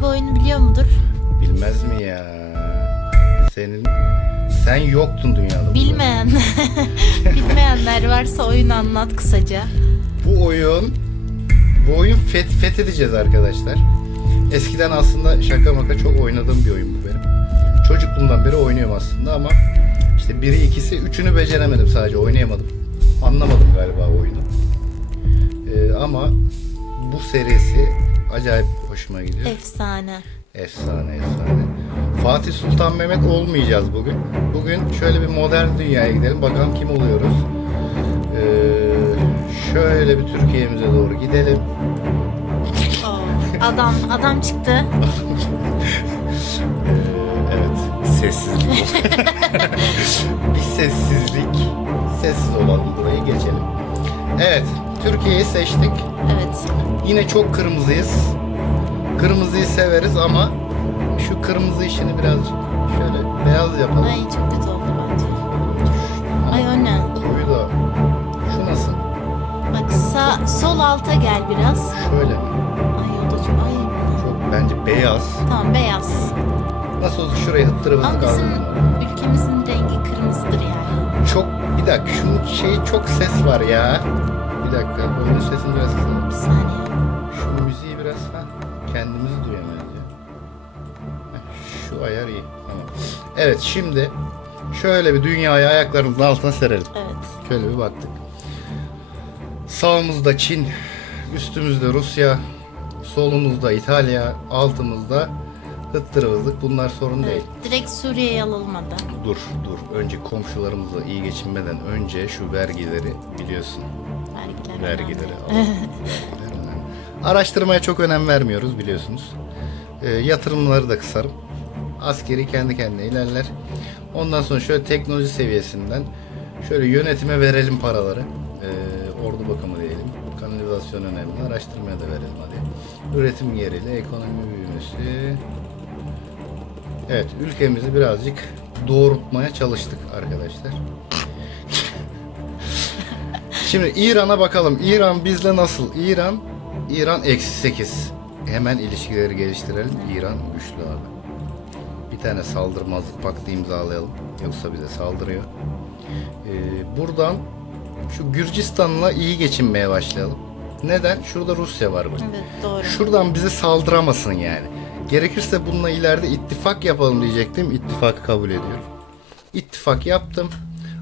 sahibi oyunu biliyor mudur? Bilmez mi ya? Senin sen yoktun dünyada. Bilmeyen, bilmeyenler varsa oyunu anlat kısaca. Bu oyun bu oyun feth, fethedeceğiz arkadaşlar. Eskiden aslında şaka maka çok oynadığım bir oyun bu benim. Çocukluğumdan beri oynuyorum aslında ama işte biri ikisi üçünü beceremedim sadece oynayamadım. Anlamadım galiba oyunu. Ee, ama bu serisi acayip hoşuma gidiyor. Efsane. Efsane efsane. Fatih Sultan Mehmet olmayacağız bugün. Bugün şöyle bir modern dünyaya gidelim. Bakalım kim oluyoruz. Ee, şöyle bir Türkiye'mize doğru gidelim. Oo, adam, adam çıktı. Ee, evet. Sessizlik. bir sessizlik. Sessiz olalım. Burayı geçelim. Evet. Türkiye'yi seçtik. Evet. Yine çok kırmızıyız. Kırmızıyı severiz ama şu kırmızı işini birazcık şöyle beyaz yapalım. Ay çok kötü oldu bence. Ay o ne? Koyu da şu nasıl? Bak sağ, sol alta gel biraz. Şöyle? Ay o da çok ay. Çok bence beyaz. Tamam beyaz. Nasıl olsa şuraya hıttırı Ama bizim ülkemizin rengi kırmızıdır yani. Çok bir dakika şunun şeyi çok ses var ya. Bir dakika oyunun sesini biraz kısalım. Bir saniye. Evet şimdi şöyle bir dünyayı ayaklarımızın altına serelim. Evet. Şöyle bir baktık. Sağımızda Çin, üstümüzde Rusya, solumuzda İtalya, altımızda hıttırıvızlık. Bunlar sorun değil. evet. Direkt Suriye'ye alalım hadi. Dur dur. Önce komşularımızla iyi geçinmeden önce şu vergileri biliyorsun. Vergiler. Vergileri önemli. alalım. Vergiler önemli. Araştırmaya çok önem vermiyoruz biliyorsunuz. Ee, yatırımları da kısarım. Askeri kendi kendine ilerler. Ondan sonra şöyle teknoloji seviyesinden şöyle yönetime verelim paraları. Ee, ordu bakımı diyelim. Kanalizasyon önemli. Araştırmaya da verelim hadi. Üretim yeriyle ekonomi büyümesi. Evet ülkemizi birazcık doğrultmaya çalıştık arkadaşlar. Şimdi İran'a bakalım. İran bizle nasıl? İran, İran eksi 8. Hemen ilişkileri geliştirelim. İran güçlü abi. Bir tane saldırmazlık paktı imzalayalım. Yoksa bize saldırıyor. Ee, buradan şu Gürcistan'la iyi geçinmeye başlayalım. Neden? Şurada Rusya var bak. Evet doğru. Şuradan bize saldıramasın yani. Gerekirse bununla ileride ittifak yapalım diyecektim. İttifakı kabul ediyorum. İttifak yaptım.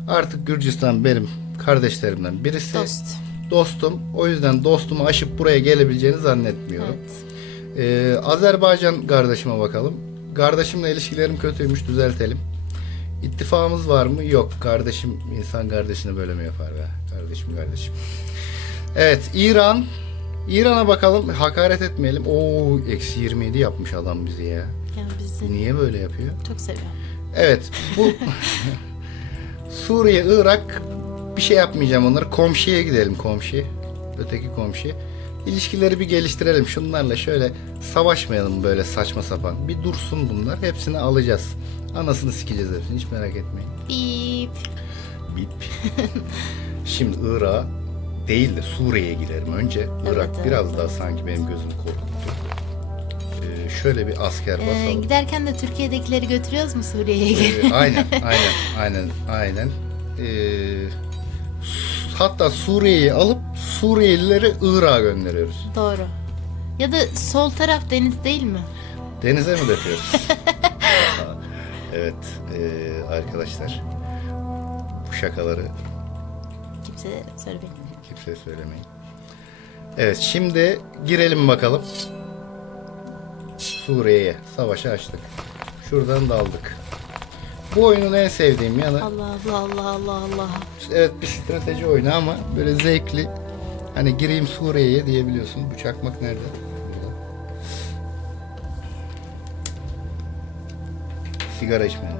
Artık Gürcistan benim kardeşlerimden birisi. Dost. Dostum. O yüzden dostumu aşıp buraya gelebileceğini zannetmiyorum. Evet. Ee, Azerbaycan kardeşime bakalım. Kardeşimle ilişkilerim kötüymüş düzeltelim. İttifakımız var mı? Yok. Kardeşim insan kardeşine böyle mi yapar be? Kardeşim kardeşim. Evet İran. İran'a bakalım. Hakaret etmeyelim. Oo eksi 27 yapmış adam bizi ya. Ya bizi Niye böyle yapıyor? çok seviyorum. Evet bu Suriye, Irak bir şey yapmayacağım onları. Komşuya gidelim komşu. Öteki komşu. İlişkileri bir geliştirelim. Şunlarla şöyle savaşmayalım böyle saçma sapan. Bir dursun bunlar. Hepsini alacağız. Anasını sikeceğiz hepsini. Hiç merak etmeyin. Bip. Bip. Şimdi Irak'a değil de Suriye'ye girelim önce. Evet, Irak evet, biraz evet. daha sanki benim gözümü korkuttu. Ee, şöyle bir asker Ee, basalım. giderken de Türkiye'dekileri götürüyoruz mu Suriye'ye? Ee, aynen, aynen, aynen, aynen. Ee, hatta Suriye'yi alıp Suriyelileri Irak'a gönderiyoruz. Doğru. Ya da sol taraf deniz değil mi? Denize mi döküyoruz? evet, ee, arkadaşlar. Bu şakaları Kimse söylemeyin. kimseye söylemeyin. Evet, şimdi girelim bakalım. Suriye'ye savaşı açtık. Şuradan daldık. Bu oyunun en sevdiğim yanı Allah Allah Allah Allah Allah. Evet bir strateji oyunu ama böyle zevkli. Hani gireyim Suriye'ye diyebiliyorsun. Bu çakmak nerede? Burada. Sigara içme.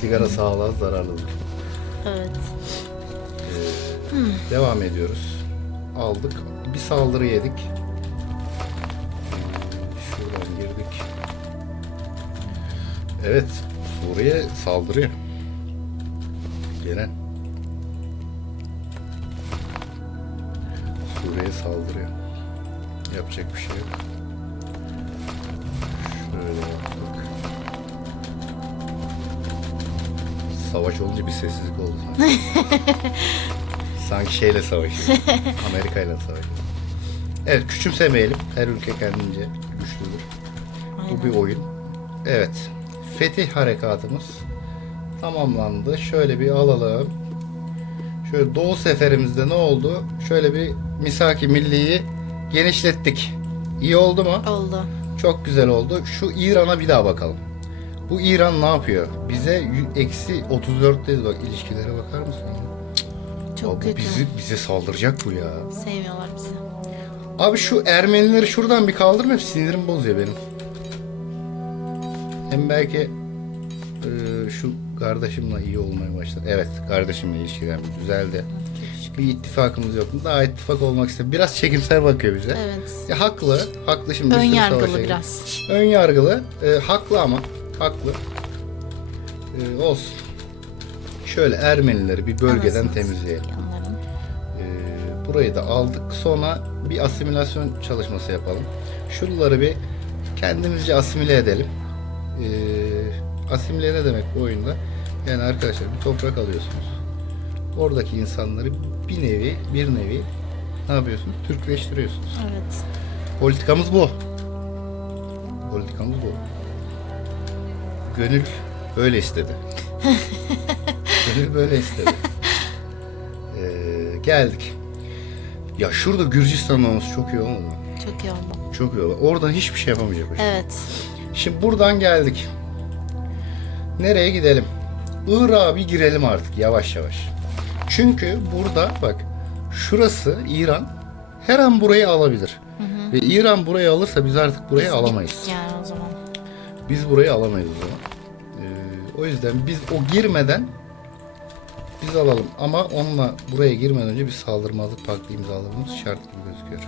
Sigara sağlığa zararlıdır. Evet. Devam ediyoruz. Aldık. Bir saldırı yedik. Şuradan girdik. Evet. Suriye saldırıyor. Gelen. Suriye saldırıyor. Yapacak bir şey yok. Şöyle yaptık. Savaş olunca bir sessizlik oldu sanki. sanki şeyle savaşıyor. Amerika ile savaşıyor. Evet küçümsemeyelim. Her ülke kendince güçlüdür. Bu bir oyun. Evet. Fetih harekatımız tamamlandı. Şöyle bir alalım. Şöyle doğu seferimizde ne oldu? Şöyle bir misaki milliyi genişlettik. İyi oldu mu? Oldu. Çok güzel oldu. Şu İran'a bir daha bakalım. Bu İran ne yapıyor? Bize eksi 34'teyiz bak ilişkilere bakar mısın? Çok Abi kötü. bizi, bize saldıracak bu ya. Sevmiyorlar bizi. Abi şu Ermenileri şuradan bir kaldırma hep sinirim bozuyor benim. Hem belki e, şu kardeşimle iyi olmaya başladı. Evet kardeşimle ilişkilerimiz güzeldi. Bir ittifakımız yok. Daha ittifak olmak istemiyor. Biraz çekimsel bakıyor bize. Evet. Ya haklı. Haklı şimdi. Ön yargılı biraz. Ön yargılı. E, haklı ama. Haklı. E, olsun. Şöyle Ermenileri bir bölgeden Anasını temizleyelim. Ee, burayı da aldık. Sonra bir asimilasyon çalışması yapalım. Şuraları bir kendimizce asimile edelim. Ee, asimile ne demek bu oyunda? Yani arkadaşlar bir toprak alıyorsunuz. Oradaki insanları bir nevi, bir nevi ne yapıyorsunuz? Türkleştiriyorsunuz. Evet. Politikamız bu. Politikamız bu. Gönül böyle istedi. Gönül böyle istedi. Ee, geldik. Ya şurada Gürcistan olması çok iyi olmadı mı? Çok iyi oldu. Çok iyi oldu. Oradan hiçbir şey yapamayacak. Evet. Şimdi buradan geldik. Nereye gidelim? Irak'a bir girelim artık yavaş yavaş. Çünkü burada bak şurası İran her an burayı alabilir. Ve İran burayı alırsa biz artık burayı Biz alamayız. Yani o zaman. Biz burayı alamayız o zaman. Ee, o yüzden biz o girmeden biz alalım. Ama onunla buraya girmeden önce bir saldırmazlık paktı imzalamamız şart gibi gözüküyor.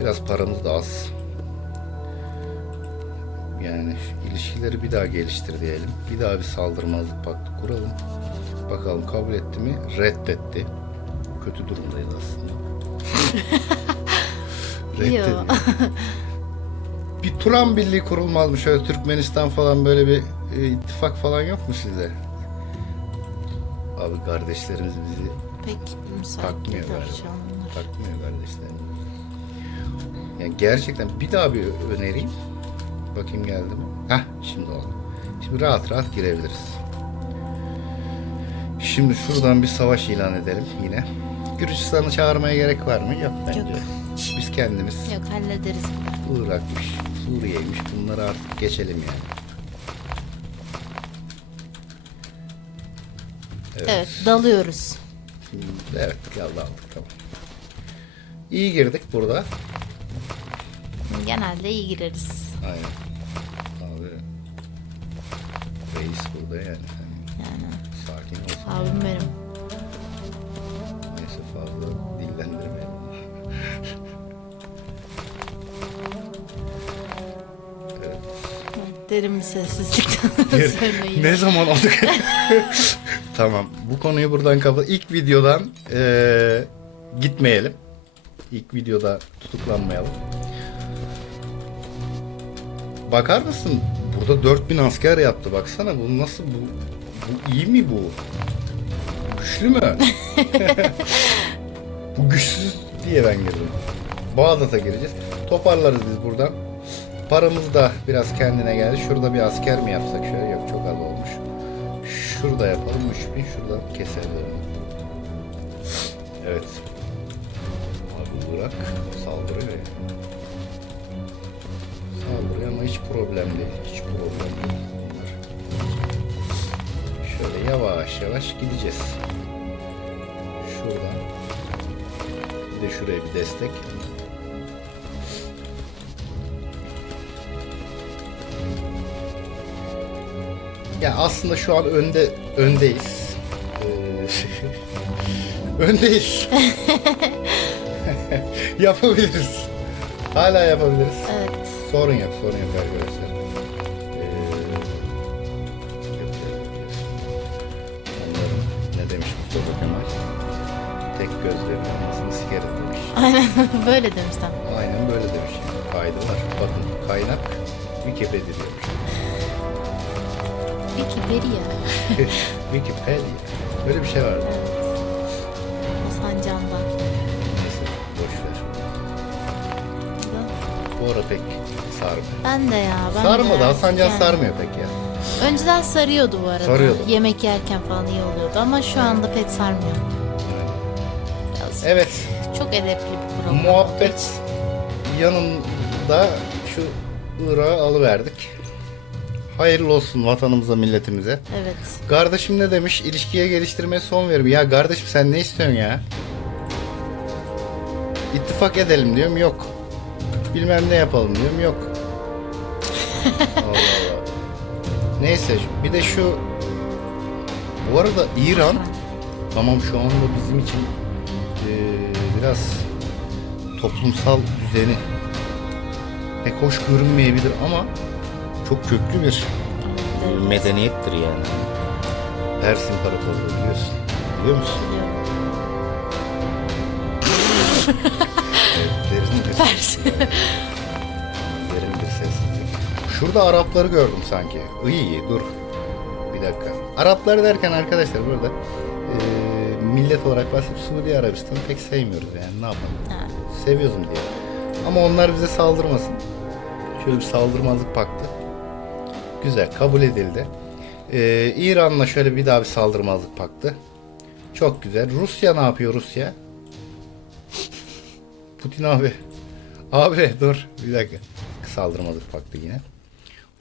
Biraz paramız da az. Yani ilişkileri bir daha geliştir diyelim. Bir daha bir saldırmazlık paktı kuralım. Bakalım kabul etti mi? Reddetti. Kötü durumdayız aslında. Reddediyor. bir Turan Birliği kurulmaz mı? Şöyle Türkmenistan falan böyle bir e, ittifak falan yok mu sizde? Abi kardeşlerimiz bizi Pek müsait takmıyor galiba. şu an bunlar. Takmıyor kardeşlerimiz. Yani gerçekten bir daha bir önereyim. Bakayım geldi mi? Heh şimdi oldu. Şimdi rahat rahat girebiliriz. Şimdi şuradan bir savaş ilan edelim yine. Gürcistan'ı çağırmaya gerek var mı? Yok bence. Yok. Biz kendimiz Yok hallederiz. Irak'mış, Suriye'ymiş bunları artık geçelim yani. Evet. dalıyoruz. Şimdi, evet geldi aldık tamam. İyi girdik burada. Genelde iyi gireriz. Aynen. Abi reis burada yani. Hani Yani sakin olsun. abim benim. Neyse fazla dillendirmeyelim. evet. Derin bir sessizlikten söyleyin. ne zaman aldık? tamam. Bu konuyu buradan kapat. İlk videodan eee, gitmeyelim. İlk videoda tutuklanmayalım. Bakar mısın? Burada 4000 asker yaptı. Baksana bu nasıl bu? Bu iyi mi bu? Güçlü mü? bu güçsüz diye ben girdim. Bağdat'a gireceğiz. Toparlarız biz buradan. Paramız da biraz kendine geldi. Şurada bir asker mi yapsak şöyle? Yok çok az olmuş. Şurada yapalım 3000 şuradan keselim. Evet. Abi Irak saldırıyor ya. Saldırıyor ama hiç problem değil. Hiç problem değil. Şöyle yavaş yavaş gideceğiz. Şuradan. Bir de şuraya bir destek. Ya aslında şu an önde öndeyiz. Ee, öndeyiz. yapabiliriz. Hala yapabiliriz. Evet. Sorun yok, sorun yok arkadaşlar. Mustafa Kemal? Tek gözlerin olmasını sikeriz demiş. Aynen böyle demiştim. Aynen böyle demiş. Kaydı var. Bakın kaynak Wikipedia diyormuş. Wikipedia. Wikipedia. Böyle bir şey var. Hasan Can'dan. Neyse boş ver. Bu ara pek sarmıyor. Ben de ya. Ben Sarmadı. de Hasan Can yani. sarmıyor pek ya. Önceden sarıyordu bu arada. Sarıyordu. Yemek yerken falan iyi oluyordu ama şu anda pek sarmıyor. Biraz Evet. çok edepli bir program. Muhabbet yanında şu Irak'ı alıverdik. Hayırlı olsun vatanımıza, milletimize. Evet. Kardeşim ne demiş? İlişkiye geliştirmeye son verim. Ya kardeşim sen ne istiyorsun ya? İttifak edelim diyorum yok. Bilmem ne yapalım diyorum yok. Neyse bir de şu bu arada İran tamam şu anda bizim için eee, biraz toplumsal düzeni pek hoş görünmeyebilir ama çok köklü bir medeniyettir yani. Pers İmparatorluğu biliyorsun. Biliyor musun? biliyorum. Pers. Şurada Arapları gördüm sanki. İyi iyi dur. Bir dakika. Araplar derken arkadaşlar burada eee, millet olarak bahsedip Suudi Arabistan'ı pek sevmiyoruz yani ne yapalım. Ha, Seviyoruz diye. Ama onlar bize saldırmasın. Şöyle bir saldırmazlık paktı. Güzel kabul edildi. Ee, İran'la şöyle bir daha bir saldırmazlık paktı. Çok güzel. Rusya ne yapıyor Rusya? Putin abi. Abi dur bir dakika. Saldırmazlık paktı yine.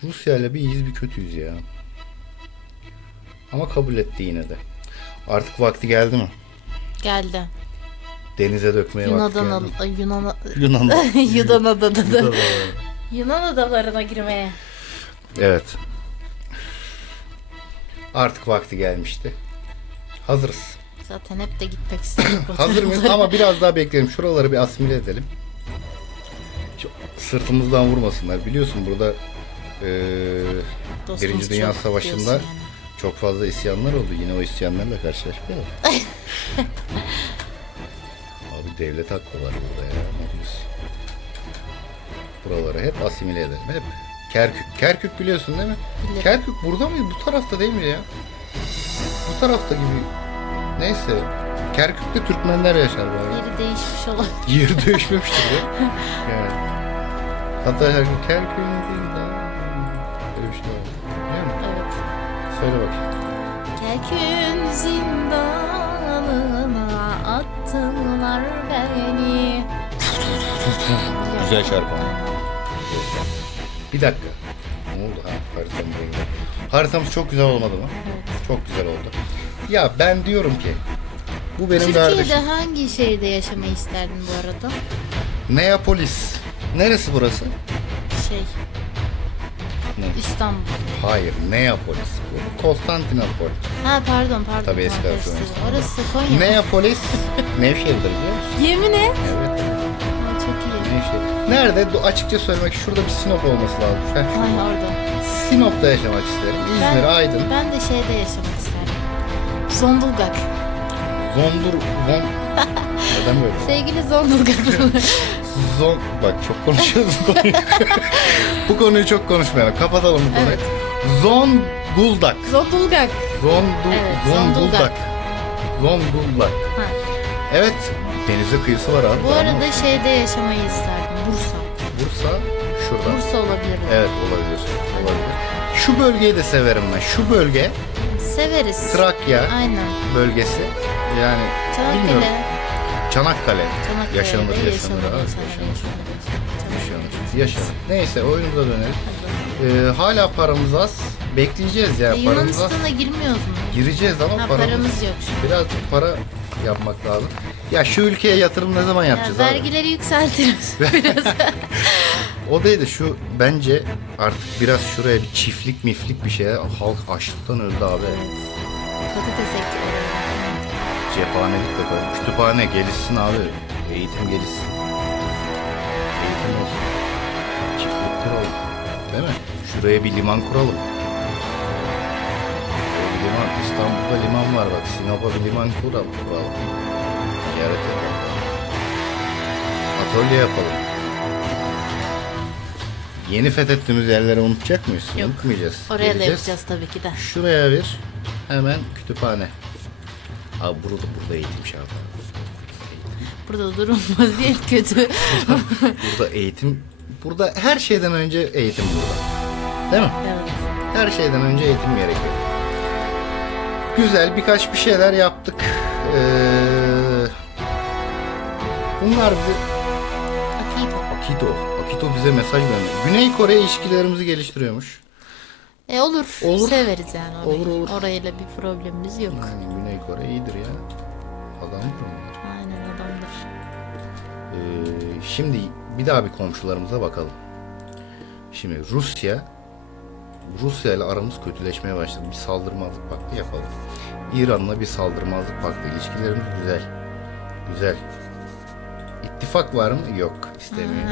Rusya ile bir iyiyiz bir kötüyüz ya. Ama kabul etti yine de. Artık vakti geldi mi? geldi. Denize dökmeye vakti Yunan'dan geldi. al- Yunan Yunan. Yunan adaları. Yunan. Yunan adalarına girmeye. Evet. Artık vakti gelmişti. Hazırız. Zaten hep de gitmek istedik. bu Hazır mıyız? Ama biraz daha bekleyelim. Şuraları bir asimile edelim. Şu sırtımızdan vurmasınlar. Biliyorsun burada Dostumuz Birinci Dünya Savaşı'nda çok fazla isyanlar oldu. Yine o isyanlarla karşılaşmayalım. Abi devlet hakkı var burada ya. Ne diyorsun? Buraları hep asimile edelim. Hep. Kerkük. Kerkük biliyorsun değil mi? Bilirim. Kerkük burada mıydı? Bu tarafta değil mi ya? Bu tarafta gibi. Neyse. Kerkük'te Türkmenler yaşar bu arada. Yeri değişmiş olabilir. Yeri değişmemiştir ya. Yani. Hatta Kerkük'ün Söyle bakayım. Kerkün zindanına attılar beni. Güzel şarkı. Bir dakika. Ne oldu ha? Haritamız rengi. Haritamız çok güzel olmadı mı? Evet. Çok güzel oldu. Ya ben diyorum ki bu benim Türkiye'de kardeşim. hangi şehirde yaşamayı isterdin bu arada? Neapolis. Neresi burası? Şey, Ne? İstanbul. Hayır, Neapolis. Bu Konstantinopol. Ha pardon pardon. Tabii eski versiyonu karıştırdım. Orası Konya. Neapolis Nevşehir'dir biliyor musun? Yemin et. Evet. Ha, çok iyi. Nevşehir. Nerede? Açıkça söylemek şurada bir Sinop olması lazım. Heh, şurada. orada. Sinop'ta yaşamak isterim. İzmir, Aydın, Ben de şeyde yaşamak isterdim. Zonguldak. Zondur, Von... Neden böyle? Sevgili Zonguldaklı. Zon... Bak çok konuşuyoruz bu konuyu. bu konuyu çok konuşmayalım. Kapatalım bu konuyu. Evet. Zonguldak. Zonguldak. Zondu... Evet, Zonguldak. Zonguldak. Ha. Evet. Denize kıyısı var abi. Bu arada şeyde yaşamayı isterdim. Bursa. Bursa şurada. Bursa olabilir. Evet olabilir. Olabilir. Şu bölgeyi de severim ben. Şu bölge Severiz. Trakya Aynen. bölgesi. Yani bilmiyorum. Çanakkale. Çanakkale. Çanakkale'de Yaşanır, yaşanır, yaşanır, yaşanır, yaşanır. yaşanır. Neyse oyunumuza dönelim. Ee, hala paramız az. Bekleyeceğiz ya. E, paramız az. Girmiyoruz mu? Gireceğiz ama Ha, paramız, paramız yok an. birazcık para yapmak lazım. Ya şu ülkeye yatırım ne zaman Ya, yapacağız abi? vergileri yükseltiriz. O değil de şu bence artık biraz şuraya bir çiftlik miflik bir şey. Halk açlıktan öldü abi. Patates ekleri. Cephanelik de koy. Kütüphane gelişsin abi. Eğitim gelişsin. Eğitim olsun. Çiftlik kuralım. Değil mi? Şuraya bir liman kuralım. Bir liman. İstanbul'da liman var bak. Sinop'a bir liman kuralım. kuralım. Ziyaret yapalım. Atölye yapalım. Yeni fethettiğimiz yerleri unutacak mıyız? Yok. Unutmayacağız. Oraya da Geleceğiz. yapacağız tabii ki de. Şuraya bir hemen kütüphane. Abi burada burada eğitim şart. Burada durum vaziyet kötü. Burada eğitim. Burada her şeyden önce eğitim burada. Değil mi? evet. Her şeyden önce eğitim gerekiyor. Güzel birkaç bir şeyler yaptık. Ee, bunlar bize Akito. Akito. Akito bize mesaj gönderiyor. Güney Kore ilişkilerimizi geliştiriyormuş. E olur. Olur. Severiz yani orayı. Olur, olur. Orayla bir problemimiz yok. Yani Güney Kore iyidir ya. Adamdır onlar. Aynen adamdır. Ee, şimdi bir daha bir komşularımıza bakalım. Şimdi Rusya Rusya ile aramız kötüleşmeye başladı. Bir saldırmazlık paktı yapalım. İran'la bir saldırmazlık paktı. İlişkilerimiz güzel. Güzel. İttifak var mı? Yok. istemiyor.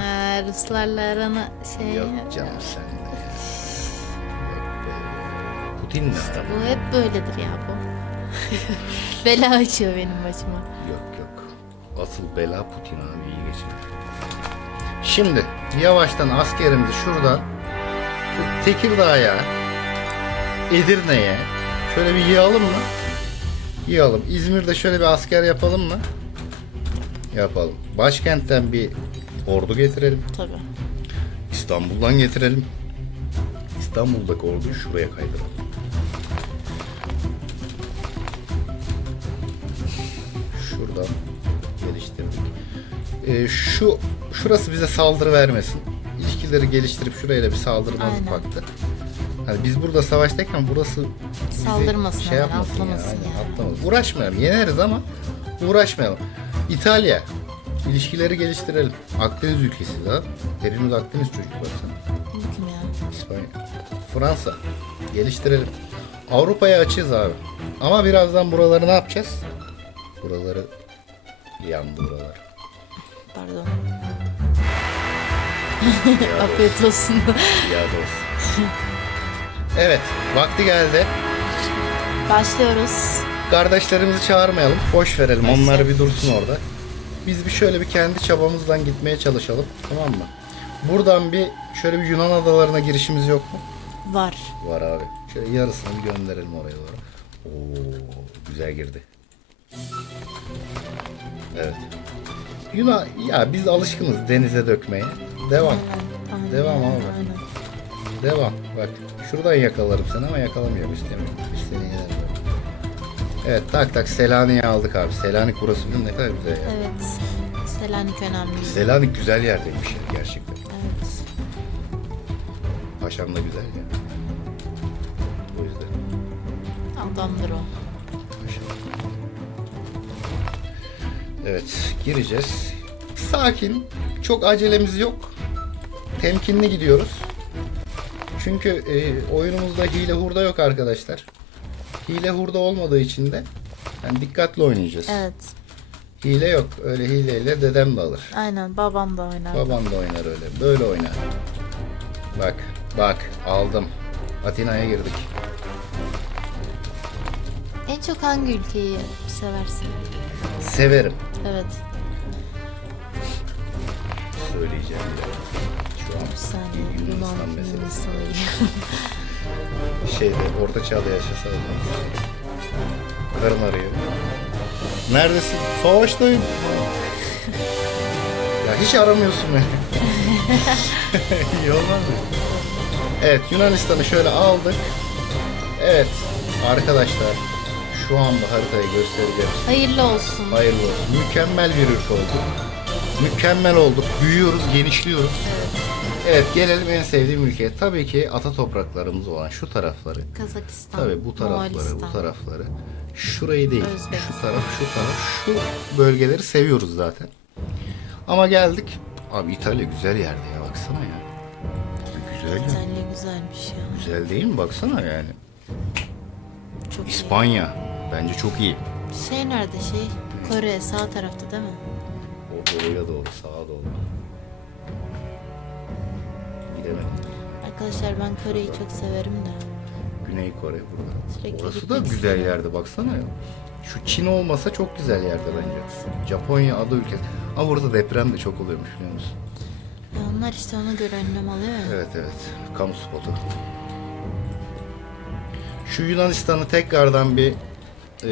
Ruslarla arana şey... Yok canım sen Putin ne adam? Bu hep böyledir ya bu. Bela açıyor benim başıma. Yok yok. Asıl bela Putin abi iyi geçin. Şimdi yavaştan askerimizi şuradan şu Tekirdağ'a, Edirne'ye şöyle bir yığalım mı? Yığalım. İzmir'de şöyle bir asker yapalım mı? Yapalım. Başkentten bir ordu getirelim. Tabii. İstanbul'dan getirelim. İstanbul'daki orduyu şuraya kaydıralım. Ee, şu şurası bize saldırı vermesin. İlişkileri geliştirip şuraya da bir saldırmazlık Aynen. baktı. Hani biz burada savaştayken burası bizi Saldırmasın şey hemen, yapmasın atlamasın ya, aynen, yani. atlamasın. Uğraşmayalım. Yeneriz ama uğraşmayalım. İtalya ilişkileri geliştirelim. Akdeniz ülkesi daha. Derimiz Akdeniz çocuklar. Bu kim ya? İspanya. Fransa. Geliştirelim. Avrupa'ya açığız abi. Ama birazdan buraları ne yapacağız? Buraları yandı buralar. Pardon. Afiyet olsun. Ya olsun. Evet, vakti geldi. Başlıyoruz. Kardeşlerimizi çağırmayalım. Boş verelim. Onlar bir dursun orada. Biz bir şöyle bir kendi çabamızdan gitmeye çalışalım. Tamam mı? Buradan bir şöyle bir Yunan adalarına girişimiz yok mu? Var. Var abi. Şöyle yarısını gönderelim oraya doğru. Oo, güzel girdi. Evet. Yunan ya biz alışkınız denize dökmeye. Devam. Aynen, Devam abi. Aynen. Devam. Bak şuradan yakalarım seni ama yakalamıyorum istemiyorum. Biz seni yenelim. Evet tak tak Selanik'i aldık abi. Selanik burası bugün ne kadar güzel ya. Evet. Selanik önemli. Selanik güzel yerdeymiş ya gerçekten. Evet. Paşam da güzel ya. O yüzden. Adamdır o. Evet gireceğiz. Sakin. Çok acelemiz yok. Temkinli gidiyoruz. Çünkü e, oyunumuzda hile hurda yok arkadaşlar. Hile hurda olmadığı için de yani dikkatli oynayacağız. Evet. Hile yok. Öyle hileyle dedem de alır. Aynen babam da oynar. Babam da oynar öyle. Böyle oynar. Bak. Bak. Aldım. Atina'ya girdik. En çok hangi ülkeyi seversin? Severim. Evet. Söyleyeceğim. Şu an Bir saniye. Yunanistan Yunan, meselesi. Yunanistan'a şeyde orta çağda yaşasa Karın arıyor. Neredesin? Savaştayım. ya hiç aramıyorsun beni. İyi olmaz mı? Evet Yunanistan'ı şöyle aldık. Evet arkadaşlar şu anda haritayı göstereceğim. Hayırlı olsun. Hayırlı olsun. Mükemmel bir ülke olduk. Mükemmel olduk. Büyüyoruz, genişliyoruz. Evet gelelim en sevdiğim ülkeye. Tabii ki ata topraklarımız olan şu tarafları. Kazakistan. Tabii bu tarafları, Moğolistan. bu tarafları. Şurayı değil. Özbekistan. Şu taraf, şu taraf, şu bölgeleri seviyoruz zaten. Ama geldik. Abi İtalya güzel yerde ya baksana ya. Güzel ya. İtalya güzelmiş ya. Güzel değil mi? Baksana yani. Çok iyi. Bence çok iyi. Şey nerede şey? Kore sağ tarafta değil mi? O doğuya doğru, sağa doğru. Gidemedim. Arkadaşlar ben Kore'yi çok severim de. Güney Kore burada. Sürekli Orası da gitmek güzel istiyorum. yerde baksana ya. Şu Çin olmasa çok güzel yerde bence. Japonya ada ülkesi. Ama burada deprem de çok oluyormuş biliyor musun? Ya onlar işte ona göre önlem alıyor ya. Evet evet. Kamu spotu. Şu Yunanistan'ı tekrardan bir e,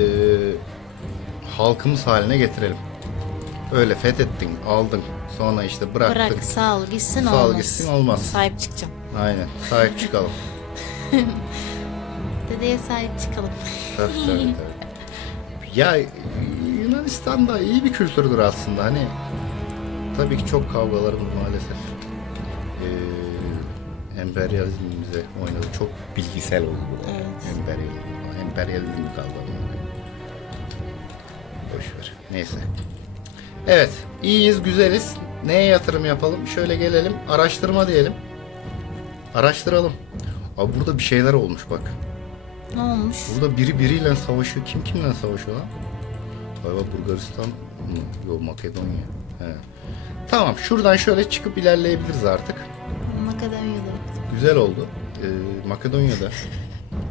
halkımız haline getirelim. Öyle fethettin, aldın. Sonra işte bıraktık. Bırak sağ ol gitsin Sağ ol olmaz. gitsin, olmaz. Sahip çıkacağım. Aynen. Sahip çıkalım. Dedeye sahip çıkalım. tabii tabii tabii. Ya Yunanistan'da iyi bir kültürdür aslında. Hani tabii ki çok kavgalarımız maalesef. Ee, emperyalizmimize oynadı. Çok bilgisel oldu. Evet. Emperyalizm. Emperyalizm bir kavga. Boş ver. Neyse. Evet. iyiyiz, güzeliz. Neye yatırım yapalım? Şöyle gelelim. Araştırma diyelim. Araştıralım. Abi burada bir şeyler olmuş bak. Ne olmuş? Burada biri biriyle savaşıyor. Kim kimle savaşıyor lan? Galiba Bulgaristan mı? Yok Makedonya. He. Tamam şuradan şöyle çıkıp ilerleyebiliriz artık. Makedonya'da. Güzel oldu. Ee, Makedonya'da.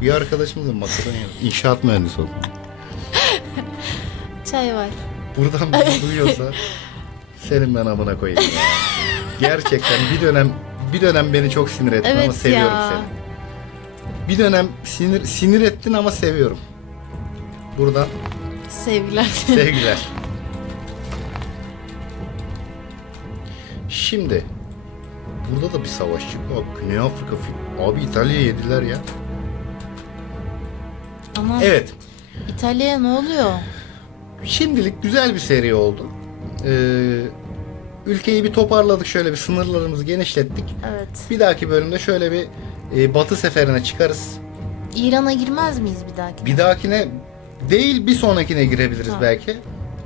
Bir arkadaşımız da Makedonya'da. İnşaat mühendisi oldu. Çay var. Buradan bizi duyuyorsa senin ben amına koyayım ya. Gerçekten bir dönem bir dönem beni çok sinir ettin ama Evet seviyorum ya. seni. Bir dönem sinir sinir ettin ama seviyorum. Buradan Sevgiler. Sevgiler. Şimdi burada da bir savaş çıktı. Abi, Güney Afrika Abi İtalya'ya yediler ya. Ama Evet. İtalya'ya ne oluyor? Şimdilik güzel bir seri oldu. Ee, ülkeyi bir toparladık şöyle bir sınırlarımızı genişlettik. Evet. Bir dahaki bölümde şöyle bir e, batı seferine çıkarız. İran'a girmez miyiz bir dahaki? Bir dahakine değil bir sonrakine girebiliriz Ha. belki.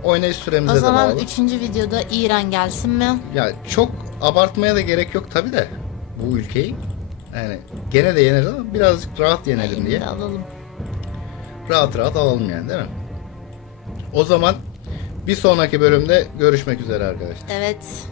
Oynayış süremize O de zaman bağlı. üçüncü videoda İran gelsin mi? Ya çok abartmaya da gerek yok tabi de bu ülkeyi. Yani gene de yeneriz ama birazcık rahat yenelim diye. alalım. Rahat rahat alalım yani değil mi? O zaman bir sonraki bölümde görüşmek üzere arkadaşlar. Evet.